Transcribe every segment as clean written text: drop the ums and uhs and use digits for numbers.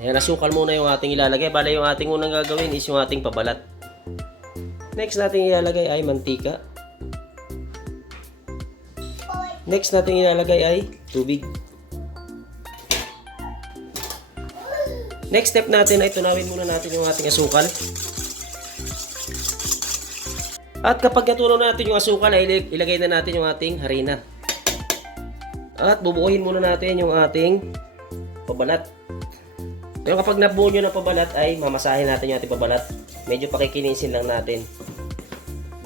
Ayan, asukal muna yung ating ilalagay. Bale, yung ating unang gagawin is yung ating pabalat. Next natin ilalagay ay mantika. Next natin ilalagay ay tubig. Next step natin ay tunawin muna natin yung ating asukal. At kapag natunaw natin yung asukal, ay ilagay na natin yung ating harina. At bubuuhin muna natin yung ating pabalat. Pero kapag nabuo nyo ng pabalat, ay mamasahin natin yung ating pabalat. Medyo pakikinisin lang natin.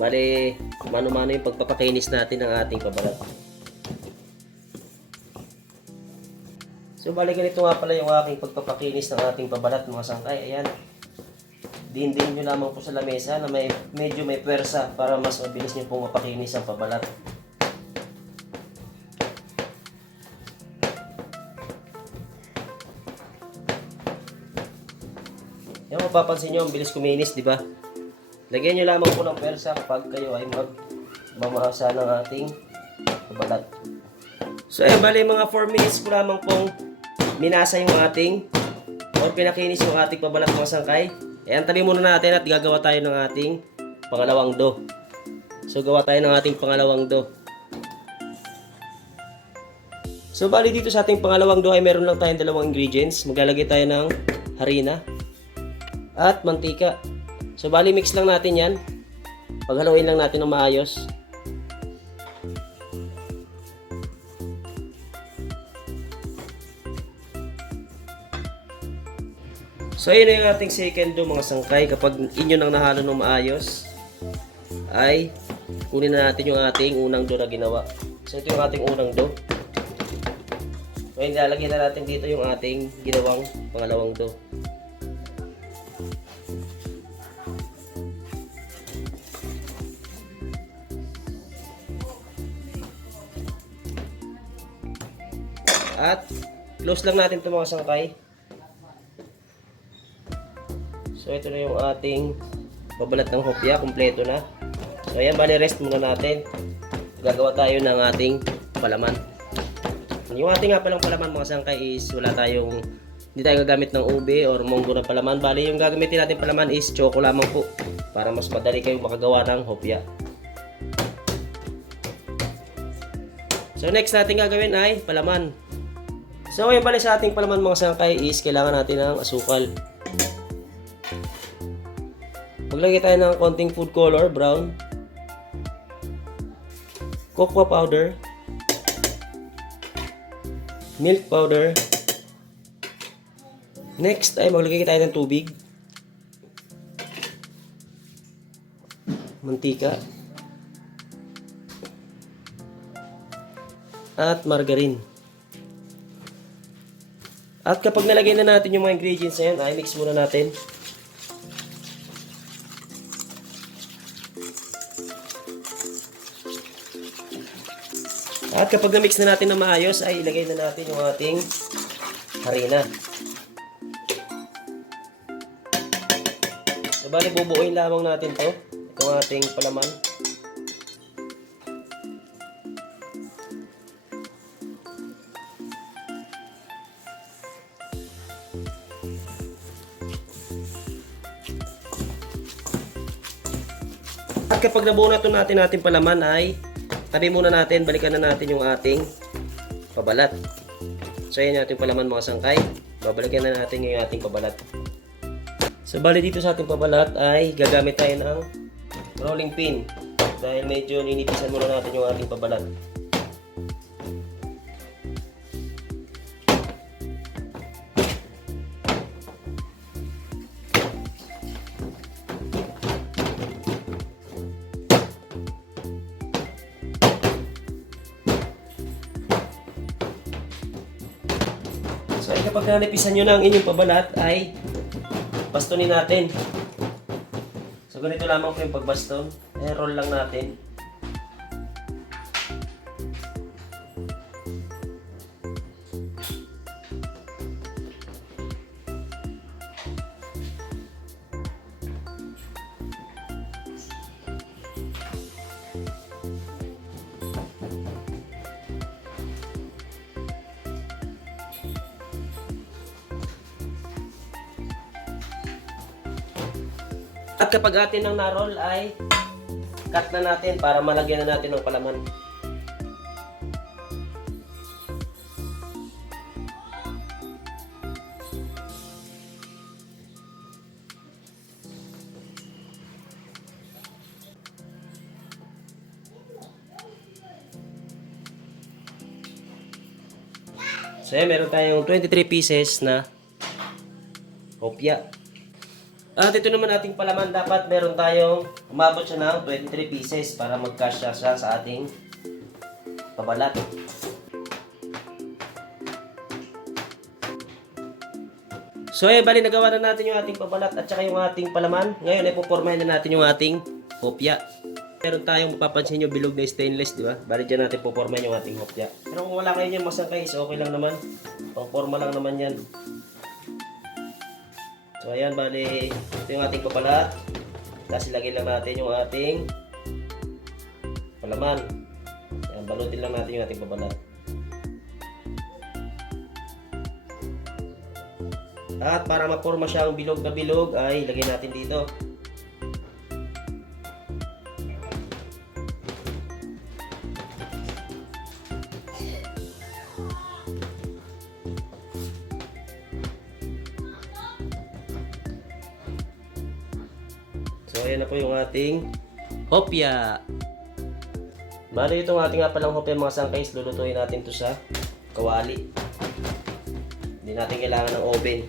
Bale, mano-mano yung pagpapakinis natin ng ating pabalat. So, bale ganito nga pala yung aking pagpapakinis ng ating pabalat mga sangkay. Ayan. Din-din nyo lamang po sa lamesa na medyo may pwersa para mas mabilis nyo pong mapakinis ang pabalat. Yan, mapapansin nyo, ang bilis kuminis, di ba? Lagyan nyo lamang po ng pwersa kapag kayo ay magmamahasa ng ating pabalat. So, bale mga 4 minutes ko lamang pong minasa yung ating o pinakinis yung ating pabalat mga sangkay. Ayan, tabi muna natin at gagawa tayo ng ating pangalawang dough. So, gawa tayo ng ating pangalawang dough. So, bali dito sa ating pangalawang dough ay meron lang tayong dalawang ingredients. Maglalagay tayo ng harina at mantika. So, bali mix lang natin yan. Paghaluin lang natin ng maayos. So, ayun na yung ating second dough mga sangkay. Kapag inyo nang nahalo ng maayos, ay kunin na natin yung ating unang dough na ginawa. So, ito yung ating unang dough. So, ilalagay na natin dito yung ating ginawang pangalawang dough. At close lang natin ito mga sangkay. So, ito na yung ating pabalat ng hopya. Kompleto na. So, ayan. Bali, rest muna natin. Gagawa tayo ng ating palaman. Yung ating nga palang palaman mga sangkay is hindi tayo gagamit ng ube or munggo na palaman. Bali, yung gagamitin natin palaman is choco lamang po. Para mas madali kayong makagawa ng hopya. So, next natin gagawin ay palaman. So, yung bali sa ating palaman mga sangkay is kailangan natin ng asukal. Maglagay tayo ng konting food color, brown, cocoa powder, milk powder. Next ay maglagay tayo ng tubig, mantika, at margarine. At kapag nalagay na natin yung mga ingredients na yan, ay mix muna natin. At kapag na-mix na natin na maayos, ay ilagay na natin yung ating harina. So, bali bubuuin lamang natin to. Itong ating palaman. At kapag nabuo na ito natin ating palaman ay tabi muna natin, balikan na natin yung ating pabalat. So, ayan yung ating palaman mga sangkay. Babalikan na natin yung ating pabalat. So, bali dito sa ating pabalat ay gagamit tayo ng rolling pin. Dahil medyo ninipisan muna natin yung ating pabalat. So, kapag nanipisan nyo na ang inyong pabalat, ay bastonin natin. So, ganito lamang po yung pagbaston. Roll lang natin. At kapag atin ng na-roll ay cut na natin para malagyan na natin ng palaman. So yan, meron tayong 23 pieces na hopya. At ito naman ating palaman, dapat meron tayong umabot siya ng 23 pieces para magkasya siya sa ating pabalat. So bali nagawa na natin yung ating pabalat at saka yung ating palaman. Ngayon ay pupormahin na natin yung ating hopya. Meron tayong mapapansin nyo bilog na stainless, di ba? Bali dyan natin pupormahin yung ating hopya. Pero kung wala kayo nyo masangkay, so okay lang naman. Pang-forma lang naman yan. So ayan, bali ito yung ating pabalat. Tapos ilagay lang natin yung ating palaman. Ayan, balutin lang natin yung ating pabalat. At para maporma siyang bilog na bilog ay ilagay natin dito. So ayan na po yung ating hopya. Bali itong ating nga palang hopya mga sangkays, lulutuin natin to sa kawali. Hindi natin kailangan ng oven.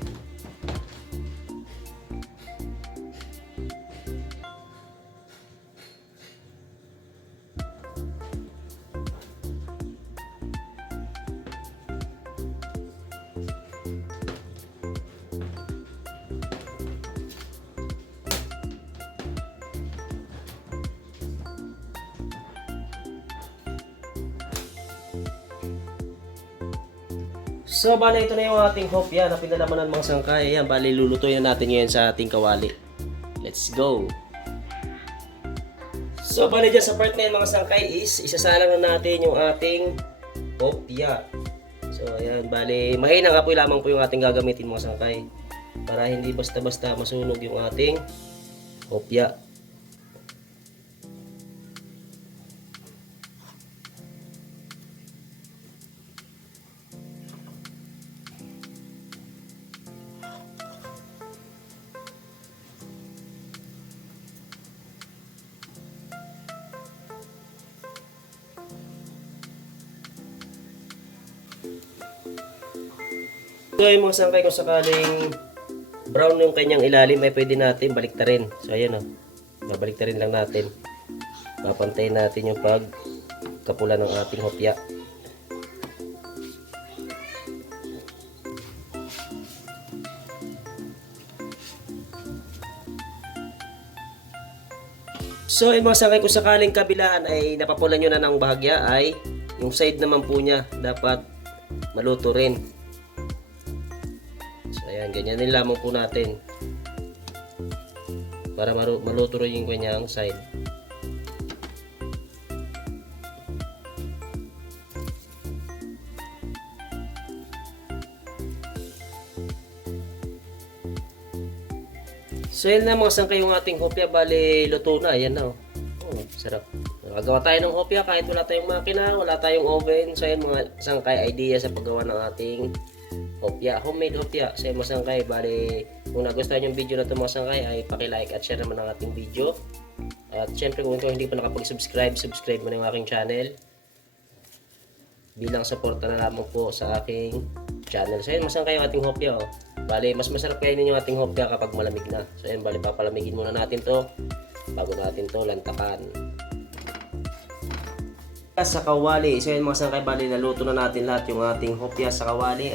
So, bali ito na yung ating hopya na pinalamanan mga sangkay. Ayan, bali lulutuin na natin ngayon sa ating kawali. Let's go! So, bali dyan sa part na yun mga sangkay is isasalang na natin yung ating hopya. So, ayan, bali mahinang apoy lamang po yung ating gagamitin mga sangkay para hindi basta-basta masunog yung ating hopya. So yung mga sangkay, kung sakaling brown yung kanyang ilalim ay pwede natin baliktarin. So ayan o, babaliktarin lang natin. Papantayin natin yung pagkapula ng ating hopya. So yung mga sangkay, kung sakaling kabilaan ay napapulan nyo na ng bahagya ay yung side naman po niya dapat maluto rin. Ayan, ganyan din lamang po natin para maluto rin yung kanyang side. So yun na mga sangkay yung ating hopya, bali luto na, ayan na oh. Oh, sarap. Nakagawa tayo ng hopya kahit wala tayong makina, wala tayong oven. So yun mga sangkay, idea sa paggawa ng ating hopya, homemade hopya sa mga sangkay. Bali, kung nagustuhan yung video na ito mga sangkay ay paki-like at share naman ang ating video. At syempre kung ikaw hindi pa nakapag-subscribe, subscribe mo na yung aking channel bilang suporta na lamang po sa aking channel. So yun, masang kayo ating hopya oh. Bali, mas masarap kainin yung ating hopya kapag malamig na. So yun, bali papalamigin muna natin to bago natin to lantakan sa kawali. So yun mga sangkay, bali naluto na natin lahat yung ating hopya sa kawali.